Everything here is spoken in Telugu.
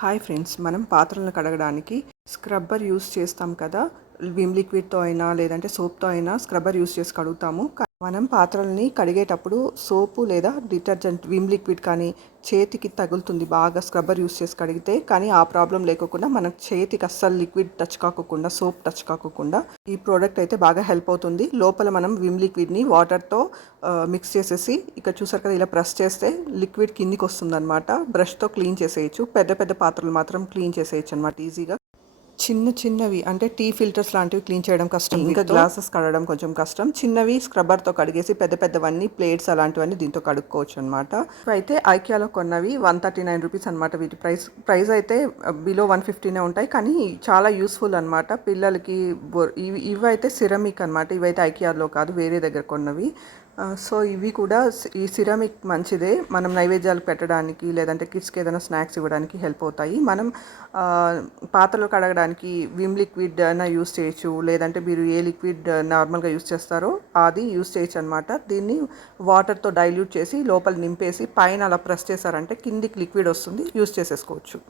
హాయ్ ఫ్రెండ్స్ మనం పాత్రలను కడగడానికి స్క్రబ్బర్ యూస్ చేస్తాం కదా. విమ్ లిక్విడ్తో అయినా లేదంటే సోప్తో అయినా స్క్రబ్బర్ యూస్ చేసి కడుగుతాము. మనం పాత్రల్ని కడిగేటప్పుడు సోపు లేదా డిటర్జెంట్ విమ్ లిక్విడ్ కానీ చేతికి తగులుతుంది. బాగా స్క్రబ్బర్ యూస్ చేసి కడిగితే కానీ ఆ ప్రాబ్లం లేకోకుండా మన చేతికి అస్సలు లిక్విడ్ టచ్ కాకుండా సోప్ టచ్ కాకుండా ఈ ప్రోడక్ట్ అయితే బాగా హెల్ప్ అవుతుంది. లోపల మనం విమ్ లిక్విడ్ని వాటర్తో మిక్స్ చేసేసి ఇక్కడ చూసారు కదా ఇలా ప్రెస్ చేస్తే లిక్విడ్ కిందికి వస్తుంది అనమాట బ్రష్తో క్లీన్ చేసేయచ్చు. పెద్ద పెద్ద పాత్రలు మాత్రం క్లీన్ చేసేయచ్చు అనమాట ఈజీగా చిన్న చిన్నవి అంటే టీ ఫిల్టర్స్ లాంటివి క్లీన్ చేయడం కష్టం. ఇంకా గ్లాసెస్ కడగడం కొంచెం కష్టం. చిన్నవి స్క్రబ్బర్తో కడిగేసి పెద్ద పెద్దవన్నీ ప్లేట్స్ అలాంటివన్నీ దీంతో కడుక్కోవచ్చు అనమాట అయితే ఐకియాలో కొన్నవి వన్ థర్టీ నైన్ రూపీస్ అనమాట వీటి ప్రైస్. ప్రైస్ అయితే బిలో వన్ ఫిఫ్టీనే ఉంటాయి. కానీ చాలా యూస్ఫుల్ అనమాట పిల్లలకి ఇవి ఇవైతే సిరమిక్ అనమాట ఇవైతే ఐకియాలో కాదు వేరే దగ్గర కొన్నవి. సో ఇవి కూడా ఈ సిరామిక్ మంచిదే. మనం నైవేద్యాలు పెట్టడానికి లేదంటే కిడ్స్కి ఏదైనా స్నాక్స్ ఇవ్వడానికి హెల్ప్ అవుతాయి. మనం పాత్రలు కడగడానికి విమ్ లిక్విడ్ అయినా యూస్ చేయొచ్చు. లేదంటే మీరు ఏ లిక్విడ్ నార్మల్గా యూస్ చేస్తారో అది యూస్ చేయొచ్చు అనమాట దీన్ని వాటర్తో డైల్యూట్ చేసి లోపల నింపేసి పైన అలా ప్రెస్ చేశారంటే కిందికి లిక్విడ్ వస్తుంది యూస్ చేసేసుకోవచ్చు.